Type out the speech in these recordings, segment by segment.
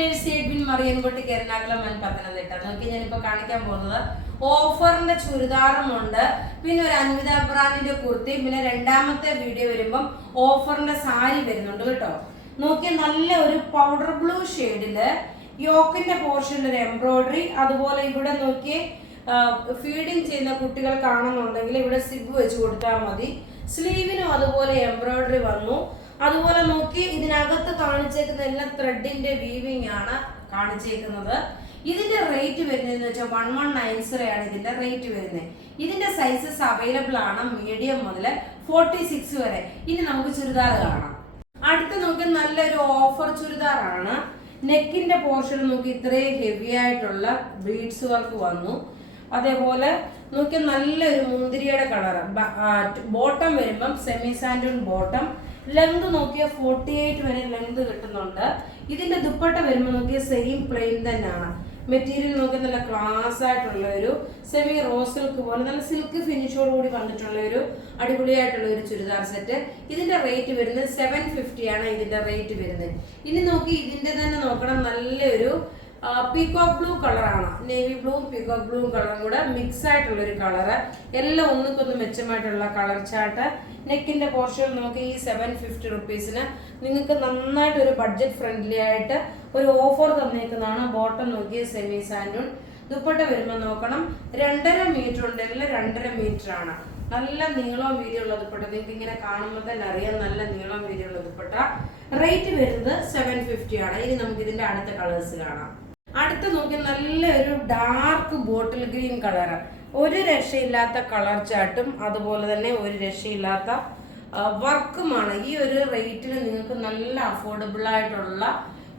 Nurse Edwin മറിയൻകുട്ടിക്ക് എറണാകുളം പത്തനംതിട്ട. നോക്കി ഞാനിപ്പോൾ കാണിക്കാൻ പോകുന്നത് ഓഫറിന്റെ ചുരിദാറുമുണ്ട്, പിന്നെ ഒരു അൻവിത ബ്രാൻഡിന്റെ കുർത്തി, പിന്നെ രണ്ടാമത്തെ വീഡിയോ വരുമ്പം ഓഫറിന്റെ സാരി വരുന്നുണ്ട് കേട്ടോ. നോക്കി നല്ല ഒരു പൗഡർ ബ്ലൂ ഷെയ്ഡില് യോക്കിന്റെ പോർഷനിൽ ഒരു എംബ്രോയിഡറി, അതുപോലെ ഇവിടെ നോക്കി ഫീഡിങ് ചെയ്യുന്ന കുട്ടികൾ കാണുന്നുണ്ടെങ്കിൽ ഇവിടെ സിബ് വെച്ച് കൊടുത്താൽ മതി. സ്ലീവിനും അതുപോലെ എംബ്രോയിഡറി വന്നു. അതുപോലെ നോക്കി ഇതിനകത്ത് കാണിച്ചേക്കുന്ന എല്ലാം ത്രെഡിന്റെ വീവിംഗ് ആണ് കാണിച്ചേക്കുന്നത്. ഇതിന്റെ റേറ്റ് വരുന്നതെന്ന് വെച്ചാൽ 1190 ആണ് ഇതിന്റെ റേറ്റ് വരുന്നത്. ഇതിന്റെ സൈസസ് അവൈലബിൾ ആണ് മീഡിയം മുതൽ 46 വരെ. ഇനി നമുക്ക് ചുരിദാർ കാണാം. അടുത്ത് നോക്കി നല്ലൊരു ഓഫർ ചുരിദാറാണ്. നെക്കിന്റെ പോർഷൻ നോക്കി ഇത്രയും ഹെവി ആയിട്ടുള്ള ബീഡ്സ് വർക്ക് വന്നു. അതേപോലെ നോക്കി നല്ലൊരു മുന്തിരിയുടെ കളർ. ബോട്ടം വരുമ്പം സെമി സാൻഡൂൺ ബോട്ടം. ലെങ്ത് നോക്കിയ 48 വരെ ലെങ്ത് കിട്ടുന്നുണ്ട്. ഇതിന്റെ ദുപ്പട്ട വരുമ്പോൾ നോക്കിയ സെയിം പ്ലെയിൻ തന്നെയാണ്. മെറ്റീരിയൽ നോക്കി നല്ല ക്ലാസ് ആയിട്ടുള്ള ഒരു സെമി റോസ് സിൽക്ക് പോലെ നല്ല സിൽക്ക് ഫിനിഷോട് കൂടി വന്നിട്ടുള്ള ഒരു അടിപൊളിയായിട്ടുള്ള ഒരു ചുരിദാർ സെറ്റ്. ഇതിന്റെ റേറ്റ് വരുന്നത് 750 ആണ് ഇതിന്റെ റേറ്റ് വരുന്നത്. ഇനി നോക്കി ഇതിന്റെ തന്നെ നോക്കണം, നല്ലൊരു പീകോക്ക് ബ്ലൂ കളറാണ്. നേവി ബ്ലൂവും പീകോക്ക് ബ്ലൂവും കളറും കൂടെ മിക്സ് ആയിട്ടുള്ള ഒരു കളറ്. എല്ലാം ഒന്നുക്കൊന്ന് മെച്ചമായിട്ടുള്ള കളർ ചാർട്ട്. നെക്കിന്റെ പോർഷൻ നോക്കി ഈ 750 റുപ്പീസിന് നിങ്ങൾക്ക് നന്നായിട്ട് ഒരു ബഡ്ജറ്റ് ഫ്രണ്ട്ലി ആയിട്ട് ഒരു ഓഫർ തന്നേക്കുന്നതാണ്. ബോട്ടം നോക്കിയ സെമി സാൻഡൂൺ. ദുപ്പട്ട വരുമ്പോൾ നോക്കണം 2.5 മീറ്റർ ഉണ്ട്, എല്ലാം 2.5 മീറ്റർ ആണ്. നല്ല നീളം വീതിയുള്ള ദുപ്പട്ട. നിങ്ങൾക്ക് ഇങ്ങനെ കാണുമ്പോൾ തന്നെ അറിയാം നല്ല നീളം വീതിയുള്ള ദുപ്പട്ട. റേറ്റ് വരുന്നത് 750 ആണ്. ഇനി നമുക്ക് ഇതിന്റെ അടുത്ത കളേഴ്സ് കാണാം. അടുത്ത് നോക്കി നല്ലൊരു ഡാർക്ക് ബോട്ടിൽ ഗ്രീൻ കളർ. ഒരു രക്ഷയില്ലാത്ത കളർ ചാർട്ടും അതുപോലെ തന്നെ ഒരു രക്ഷയില്ലാത്ത വർക്കുമാണ്. ഈ ഒരു റേറ്റിൽ നിങ്ങൾക്ക് നല്ല അഫോർഡബിൾ ആയിട്ടുള്ള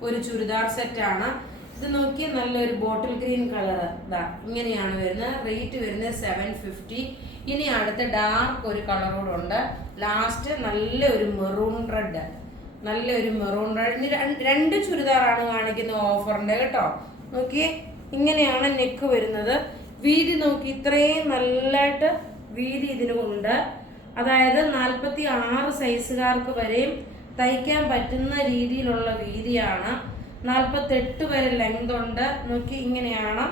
ഒരു ചുരിദാർ സെറ്റാണ്. ഇത് നോക്കി നല്ലൊരു ബോട്ടിൽ ഗ്രീൻ കളർ ഇതാ ഇങ്ങനെയാണ് വരുന്നത്. റേറ്റ് വരുന്നത് 750. ഇനി അടുത്ത ഡാർക്ക് ഒരു കളറോടുണ്ട്. ലാസ്റ്റ് നല്ലൊരു മെറൂൺ റെഡ്. നല്ലൊരു മെറൂൺ റെഡ്. ഇനി രണ്ട് ചുരിദാറാണ് കാണിക്കുന്നത് ഓഫറിന്റെ കേട്ടോ. നോക്കിയേ ഇങ്ങനെയാണ് നെക്ക് വരുന്നത്. വീതി നോക്കി ഇത്രയും നല്ലതായിട്ട് വീതി ഇതിനുണ്ട്. അതായത് 46 സൈസുകാർക്ക് വരെയും തയ്ക്കാൻ പറ്റുന്ന രീതിയിലുള്ള വീതിയാണ്. 48 വരെ ലെങ്ത് ഉണ്ട്. നോക്കി ഇങ്ങനെയാണ്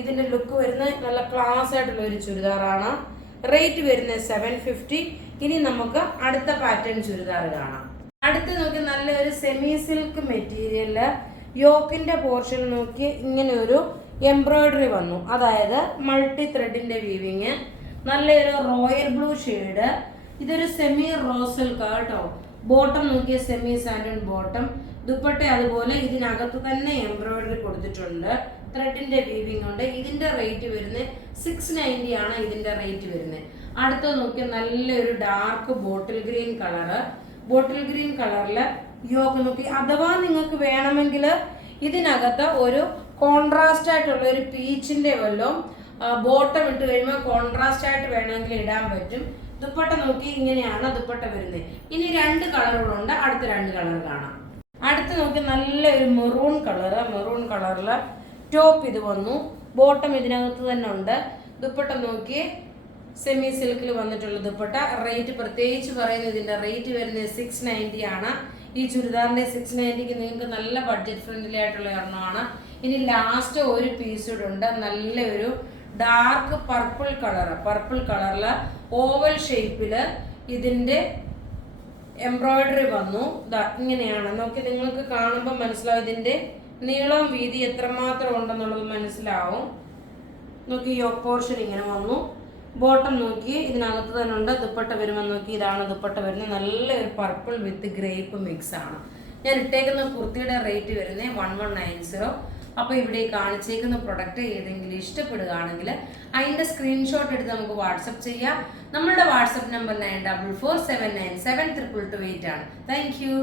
ഇതിന്റെ ലുക്ക് വരുന്നത്. നല്ല ക്ലാസ് ആയിട്ടുള്ള ഒരു ചുരിദാറാണ്. റേറ്റ് വരുന്നത് 750. ഇനി നമുക്ക് അടുത്ത പാറ്റേൺ ചുരിദാർ കാണാം. അടുത്ത് നോക്കി നല്ലൊരു സെമി സിൽക്ക് മെറ്റീരിയല്. യോക്കിന്റെ പോർഷൻ നോക്കി ഇങ്ങനെ ഒരു എംബ്രോയിഡറി വന്നു. അതായത് മൾട്ടി ത്രെഡിന്റെ വീവിങ്. നല്ലൊരു റോയൽ ബ്ലൂ ഷെയ്ഡ്. ഇതൊരു സെമി റോസ് സിൽക്ക് കേട്ടോ. ബോട്ടം നോക്കിയ സെമി സാൻഡൂൺ ബോട്ടം. ദുപ്പട്ട അതുപോലെ ഇതിനകത്ത് തന്നെ എംബ്രോയിഡറി കൊടുത്തിട്ടുണ്ട്. ത്രെഡിന്റെ വീവിങ് ഉണ്ട്. ഇതിന്റെ റേറ്റ് വരുന്നത് 690 ആണ് ഇതിന്റെ റേറ്റ് വരുന്നത്. അടുത്ത നോക്കിയ നല്ലൊരു dark bottle green colour. Bottle green കളറില് യോക്ക് നോക്കി. അഥവാ നിങ്ങൾക്ക് വേണമെങ്കിൽ ഇതിനകത്ത് ഒരു കോൺട്രാസ്റ്റ് ആയിട്ടുള്ള ഒരു പീച്ചിന്റെ വല്ലതും ബോട്ടം ഇട്ട് കഴിയുമ്പോൾ കോൺട്രാസ്റ്റ് ആയിട്ട് വേണമെങ്കിൽ ഇടാൻ പറ്റും. ദുപ്പട്ട നോക്കി ഇങ്ങനെയാണ് ദുപ്പട്ട വരുന്നത്. ഇനി 2 കളറുകളുണ്ട്. അടുത്ത 2 കളർ കാണാം. അടുത്ത് നോക്കി നല്ലൊരു മെറൂൺ കളറ്. മെറൂൺ കളറില് ടോപ്പ് ഇത് വന്നു. ബോട്ടം ഇതിനകത്ത് തന്നെ ഉണ്ട്. ദുപ്പട്ട നോക്കി സെമി സിൽക്കിൽ വന്നിട്ടുള്ള ദുപ്പട്ട. റേറ്റ് പ്രത്യേകിച്ച് പറയുന്നത് ഇതിന്റെ റേറ്റ് വരുന്നത് 690 ആണ്. ഈ ചുരിദാറിന്റെ 690ക്ക് നിങ്ങൾക്ക് നല്ല ബഡ്ജറ്റ് ഫ്രണ്ട്ലി ആയിട്ടുള്ള ഒരെണ്ണമാണ്. ഇനി ലാസ്റ്റ് ഒരു പീസ് കൂടെ ഉണ്ട്. നല്ലൊരു ഡാർക്ക് പർപ്പിൾ കളർ. പർപ്പിൾ കളറില് ഓവൽ ഷേപ്പില് ഇതിന്റെ എംബ്രോയിഡറി വന്നു. ഇങ്ങനെയാണ് നോക്കി. നിങ്ങൾക്ക് കാണുമ്പോൾ മനസ്സിലാവും ഇതിന്റെ നീളം വീതി എത്രമാത്രം ഉണ്ടെന്നുള്ളത് മനസ്സിലാവും. നോക്കി യോക്ക് പോർഷൻ ഇങ്ങനെ വന്നു. ബോട്ടം നോക്കി ഇതിനകത്ത് തന്നെ ഉണ്ട്. ദുപ്പട്ട വരുമ്പോൾ നോക്കി ഇതാണ് ദുപ്പട്ട വരുന്നത്. നല്ലൊരു പർപ്പിൾ വിത്ത് ഗ്രേപ്പ് മിക്സ് ആണ്. ഞാൻ ഇട്ടേക്കുന്ന കുർത്തിയുടെ റേറ്റ് വരുന്നത് 1190. അപ്പോൾ ഇവിടെ കാണിച്ചേക്കുന്ന പ്രൊഡക്റ്റ് ഏതെങ്കിലും ഇഷ്ടപ്പെടുകയാണെങ്കിൽ അതിൻ്റെ സ്ക്രീൻഷോട്ട് എടുത്ത് നമുക്ക് വാട്സപ്പ് ചെയ്യാം. നമ്മളുടെ വാട്സപ്പ് നമ്പർ 9447972228 ആണ്. Thank you.